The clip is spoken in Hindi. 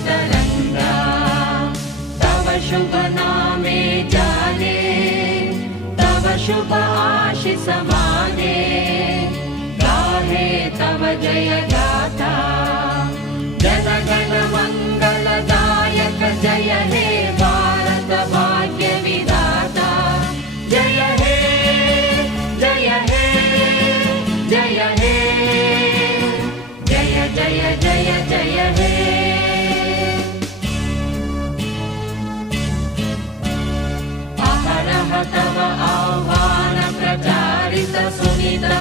तरंगा तव शुभ नामे जाने तव शुभ आशीष माने गाहे तव जय गाथा जन गण मंगलदायक जय हे भारत भाग्य विधाता जय हे जय हे जय हे जय जय जय जय हे अहरह तव आह्वान प्रचारित सुनित